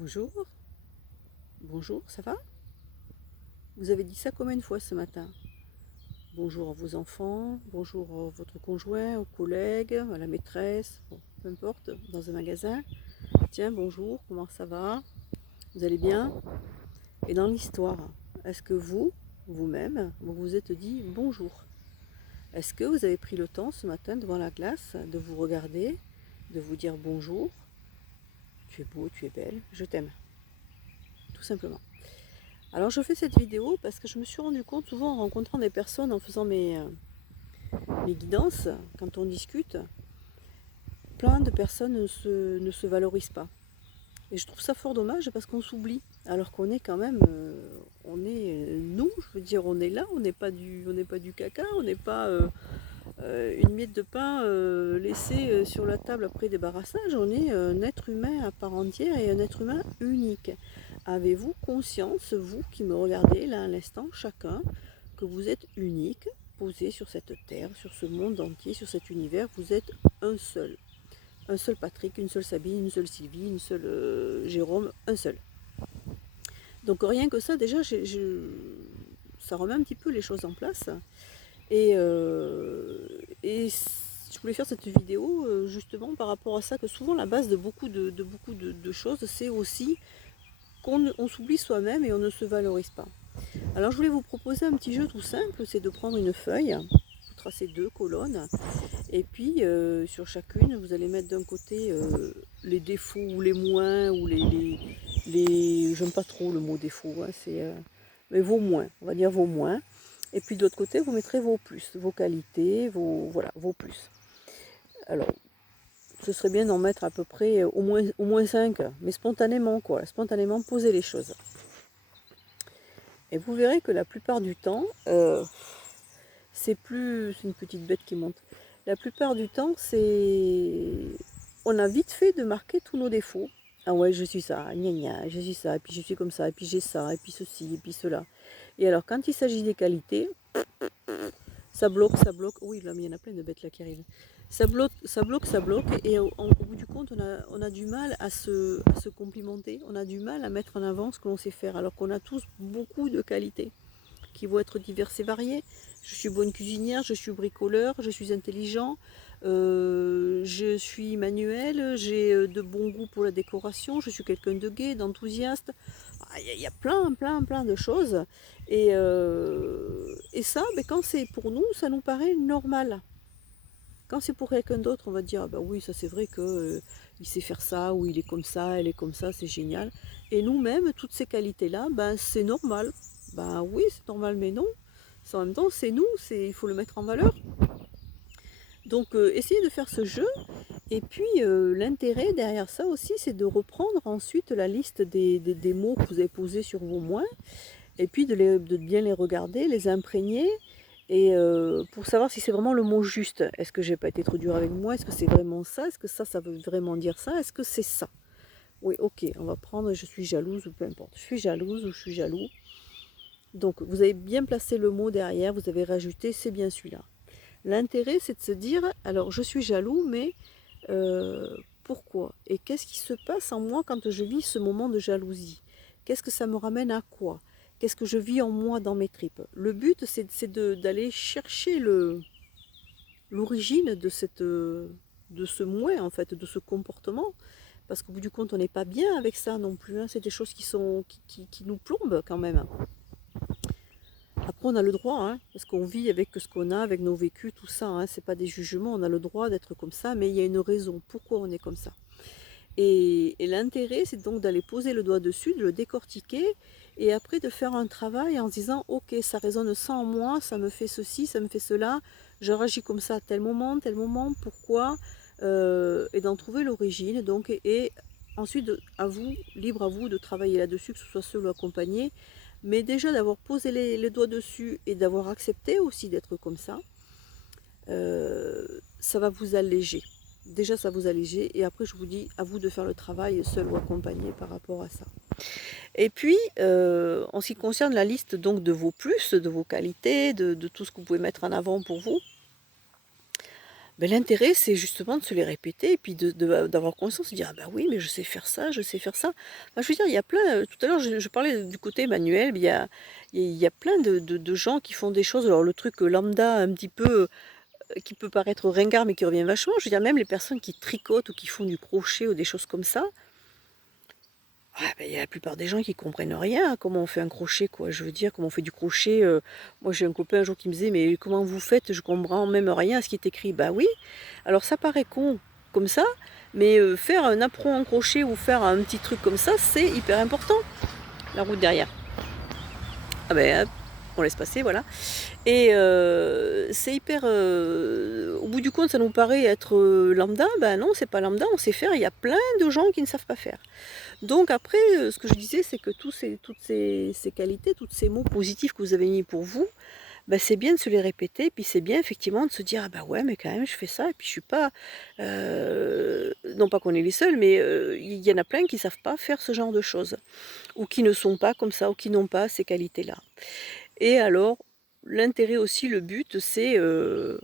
Bonjour, bonjour, ça va? Vous avez dit ça combien de fois ce matin? Bonjour à vos enfants, bonjour à votre conjoint, aux collègues, à la maîtresse, bon, peu importe, dans un magasin. Tiens, bonjour, comment ça va? Vous allez bien? Et dans l'histoire, est-ce que vous, vous-même, vous vous êtes dit bonjour? Est-ce que vous avez pris le temps ce matin devant la glace de vous regarder, de vous dire bonjour? Tu es beau, tu es belle, je t'aime, tout simplement. Alors je fais cette vidéo parce que je me suis rendu compte souvent en rencontrant des personnes, en faisant mes guidances, quand on discute, plein de personnes ne se valorisent pas. Et je trouve ça fort dommage parce qu'on s'oublie, alors qu'on est quand même, on est nous, je veux dire, on est là, on n'est pas du caca, on n'est pas une miette de pain laissée sur la table après débarrassage, on est un être humain à part entière et un être humain unique. Avez-vous conscience, vous qui me regardez là à l'instant, chacun, que vous êtes unique, posé sur cette terre, sur ce monde entier, sur cet univers, vous êtes un seul. Un seul Patrick, une seule Sabine, une seule Sylvie, une seule Jérôme, un seul. Donc rien que ça, déjà, ça remet un petit peu les choses en place. Et je voulais faire cette vidéo justement par rapport à ça, que souvent la base de beaucoup de choses, c'est aussi qu'on s'oublie soi-même et on ne se valorise pas. Alors je voulais vous proposer un petit jeu tout simple, c'est de prendre une feuille, vous tracez 2 colonnes, et puis sur chacune, vous allez mettre d'un côté les défauts ou les moins, ou j'aime pas trop le mot défaut, hein, mais vos moins, on va dire vos moins. Et puis de l'autre côté, vous mettrez vos plus, vos qualités, voilà, vos plus. Alors, ce serait bien d'en mettre à peu près au moins 5, mais spontanément, quoi. Spontanément, poser les choses. Et vous verrez que la plupart du temps, c'est une petite bête qui monte. La plupart du temps, on a vite fait de marquer tous nos défauts. Ah ouais, je suis ça, gna gna, je suis ça, et puis je suis comme ça, et puis j'ai ça, et puis ceci, et puis cela. Et alors, quand il s'agit des qualités, ça bloque, ça bloque. Oui, là, mais il y en a plein de bêtes là qui arrivent. Ça bloque, ça bloque, ça bloque. Et au bout du compte, on a du mal à se complimenter. On a du mal à mettre en avant ce que l'on sait faire. Alors qu'on a tous beaucoup de qualités qui vont être diverses et variées. Je suis bonne cuisinière, je suis bricoleur, je suis intelligent, je suis manuel, j'ai de bons goûts pour la décoration, je suis quelqu'un de gai, d'enthousiaste. Il y a plein de choses. Et ça, ben, quand c'est pour nous, ça nous paraît normal. Quand c'est pour quelqu'un d'autre, on va dire, ah ben oui, ça c'est vrai que il sait faire ça, ou il est comme ça, elle est comme ça, c'est génial. Et nous-mêmes, toutes ces qualités-là, ben c'est normal. Ben oui, c'est normal, mais non. En même temps, c'est nous, il faut le mettre en valeur. Donc essayez de faire ce jeu. Et puis l'intérêt derrière ça aussi, c'est de reprendre ensuite la liste des mots que vous avez posés sur vos moins, et puis de bien les regarder, les imprégner, et pour savoir si c'est vraiment le mot juste. Est-ce que j'ai pas été trop dur avec moi? Est-ce que c'est vraiment ça? Est-ce que ça veut vraiment dire ça? Est-ce que c'est ça? Oui, ok, on va prendre je suis jalouse, ou peu importe. Je suis jalouse ou je suis jaloux. Donc vous avez bien placé le mot derrière, vous avez rajouté c'est bien celui-là. L'intérêt, c'est de se dire, alors je suis jaloux, mais pourquoi? Et qu'est-ce qui se passe en moi quand je vis ce moment de jalousie? Qu'est-ce que ça me ramène à quoi? Qu'est-ce que je vis en moi dans mes tripes? Le but, c'est d'aller chercher l'origine de ce moi, en fait, de ce comportement. Parce qu'au bout du compte, on n'est pas bien avec ça non plus, hein. C'est des choses qui nous plombent quand même. Après, on a le droit, hein, parce qu'on vit avec ce qu'on a, avec nos vécus, tout ça. Hein, c'est pas des jugements, on a le droit d'être comme ça, mais il y a une raison pourquoi on est comme ça. Et l'intérêt, c'est donc d'aller poser le doigt dessus, de le décortiquer, et après de faire un travail en se disant, ok, ça résonne ça en moi, ça me fait ceci, ça me fait cela, je réagis comme ça à tel moment, pourquoi, et d'en trouver l'origine. Donc, et ensuite, libre à vous de travailler là-dessus, que ce soit seul ou accompagné. Mais déjà d'avoir posé les doigts dessus et d'avoir accepté aussi d'être comme ça va vous alléger. Déjà, ça vous alléger. Et après, je vous dis, à vous de faire le travail seul ou accompagné par rapport à ça. Et puis, en ce qui concerne la liste donc de vos plus, de vos qualités, de tout ce que vous pouvez mettre en avant pour vous, Ben, l'intérêt, c'est justement de se les répéter et puis d'avoir conscience, de dire: «Ah bah oui, mais je sais faire ça, je sais faire ça». Enfin, je veux dire, il y a plein, tout à l'heure, je parlais du côté manuel, mais il y a plein de gens qui font des choses, alors le truc, lambda un petit peu, qui peut paraître ringard, mais qui revient vachement. Je veux dire, même les personnes qui tricotent ou qui font du crochet ou des choses comme ça, ah beh, il y a la plupart des gens qui comprennent rien à comment on fait un crochet, quoi. Je veux dire, comment on fait du crochet, moi j'ai un copain un jour qui me disait: «Mais comment vous faites? Je comprends même rien à ce qui est écrit». Bah oui, alors ça paraît con comme ça, mais faire un apron en crochet ou faire un petit truc comme ça, c'est hyper important, la route derrière. Ah ben hop, on laisse passer, voilà. Et c'est hyper, au bout du compte, ça nous paraît être, lambda. Ben non, c'est pas lambda, on sait faire. Il y a plein de gens qui ne savent pas faire. Donc après, ce que je disais, c'est que toutes ces qualités, tous ces mots positifs que vous avez mis pour vous, bah, c'est bien de se les répéter, puis c'est bien effectivement de se dire: «Ah bah ouais, mais quand même je fais ça et puis je suis pas» non pas qu'on est les seuls, mais il y en a plein qui savent pas faire ce genre de choses, ou qui ne sont pas comme ça, ou qui n'ont pas ces qualités-là. Et alors, l'intérêt aussi, le but, c'est de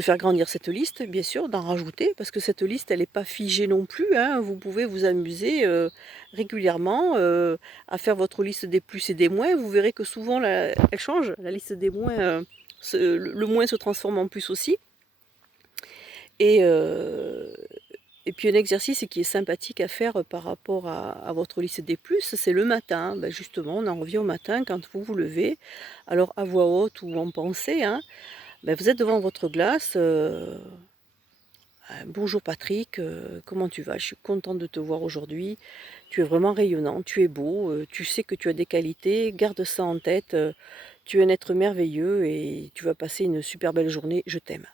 faire grandir cette liste, bien sûr, d'en rajouter, parce que cette liste, elle n'est pas figée non plus, hein. Vous pouvez vous amuser, régulièrement, à faire votre liste des plus et des moins. Vous verrez que souvent elle change, la liste des moins, le moins se transforme en plus aussi. Et et puis un exercice qui est sympathique à faire, par rapport à votre liste des plus, c'est le matin. Bah, justement, on en revient au matin quand vous vous levez, alors à voix haute ou en pensée, hein, bah, vous êtes devant votre glace, «Bonjour Patrick, comment tu vas? Je suis contente de te voir aujourd'hui. Tu es vraiment rayonnant, tu es beau, tu sais que tu as des qualités, garde ça en tête, tu es un être merveilleux et tu vas passer une super belle journée, je t'aime».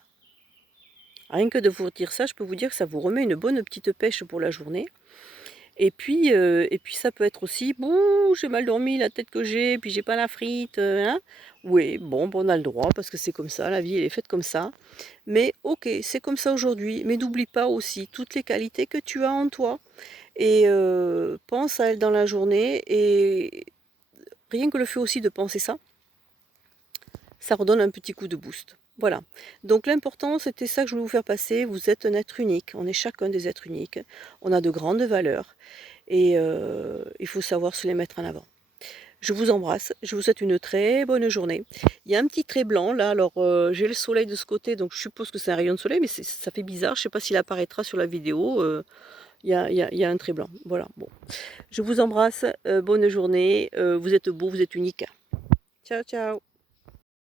Rien que de vous dire ça, je peux vous dire que ça vous remet une bonne petite pêche pour la journée. Et puis ça peut être aussi: «Bon, j'ai mal dormi, la tête que j'ai, puis j'ai pas la frite, hein». Oui, bon, on a le droit parce que c'est comme ça, la vie elle est faite comme ça. Mais OK, c'est comme ça aujourd'hui, mais n'oublie pas aussi toutes les qualités que tu as en toi et pense à elles dans la journée, et rien que le fait aussi de penser ça, ça redonne un petit coup de boost. Voilà. Donc l'important, c'était ça que je voulais vous faire passer. Vous êtes un être unique, on est chacun des êtres uniques, on a de grandes valeurs et il faut savoir se les mettre en avant. Je vous embrasse, je vous souhaite une très bonne journée. Il y a un petit trait blanc là, alors j'ai le soleil de ce côté, donc je suppose que c'est un rayon de soleil, mais ça fait bizarre, je ne sais pas s'il apparaîtra sur la vidéo, il y a un trait blanc. Voilà, bon. Je vous embrasse, bonne journée, vous êtes beaux, vous êtes uniques. Ciao, ciao.